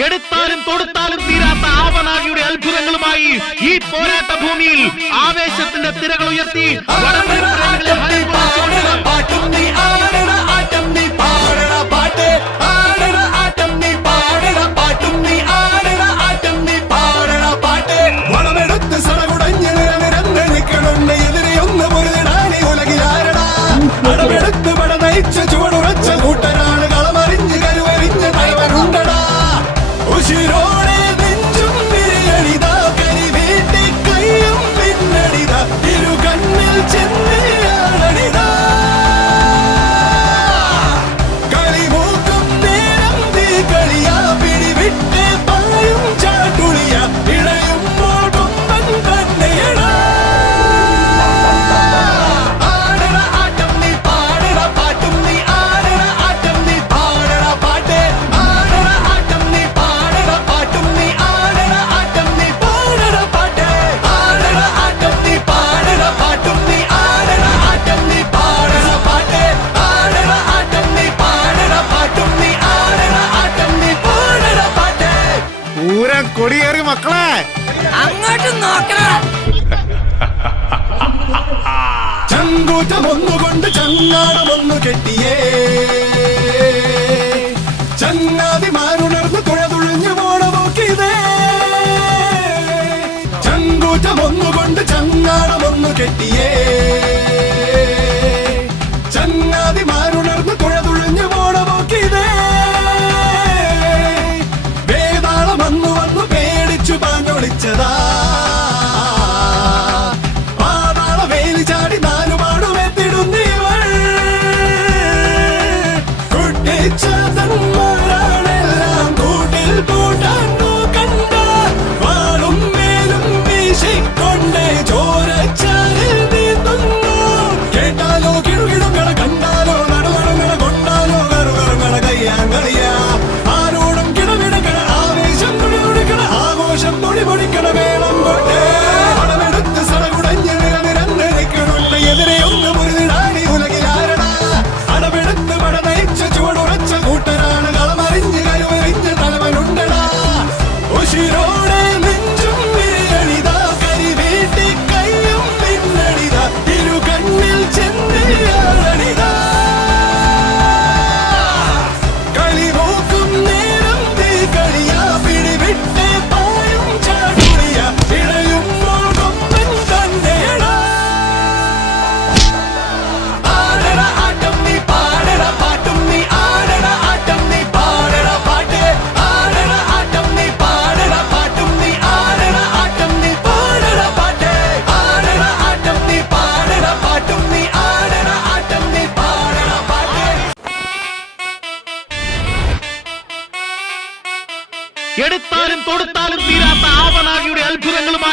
എടുത്താലും തൊടുത്താലും തീരാത്ത ആവനാഗിയുടെ അത്ഭുതങ്ങളുമായി ഈ പോരാട്ട ഭൂമിയിൽ ആവേശത്തിന്റെ തിരകൾ ഉയർത്തി ഓടി മക്കളെ. അങ്ങോട്ട് നോക്കണം. ചങ്കൂറ്റമൊന്നുകൊണ്ട് ചങ്ങാടമൊന്നു കെട്ടിയേ. ചങ്ങാതിമാരുണർന്ന് തുഴതുഴഞ്ഞു മോണമോക്കിയതേ ചങ്കൂറ്റമൊന്നുകൊണ്ട് ചങ്ങാടമൊന്നു കെട്ടിയേ. കളിച്ചതാ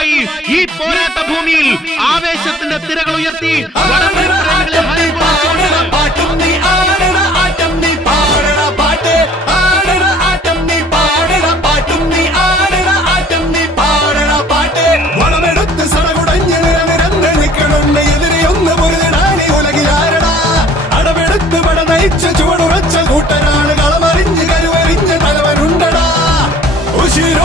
ആയുധമായി ഈ പോരാട്ട ഭൂമിയിൽ ആവേശത്തിന്റെ തിരകൾ ഉയർത്തി ചുവടുറച്ച കൂട്ടനാണ് കളമറിഞ്ഞ് കരുവറിഞ്ഞ് തലവനുണ്ടടാ. ഉശിര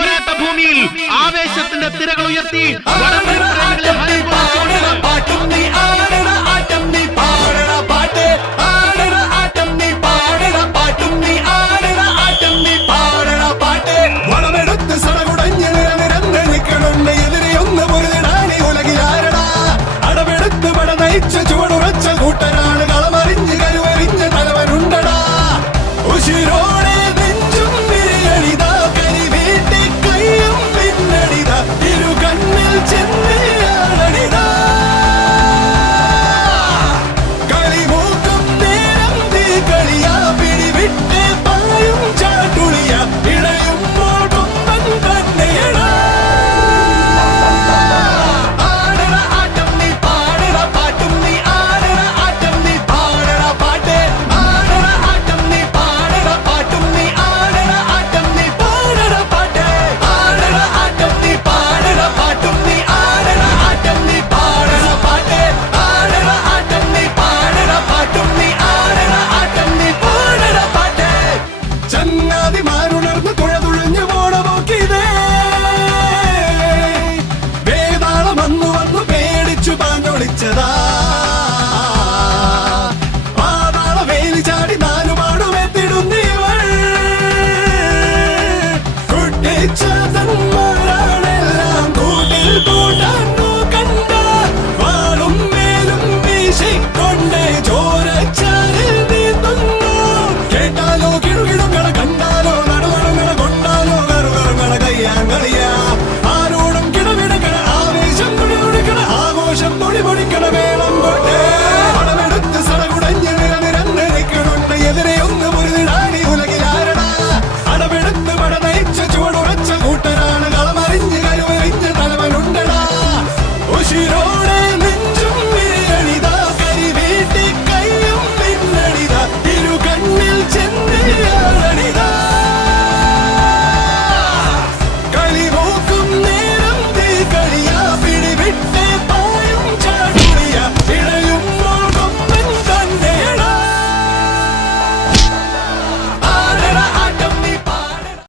പോരാട്ട ഭൂമിയിൽ ആവേശത്തിന്റെ തിരകൾ ഉയർത്തി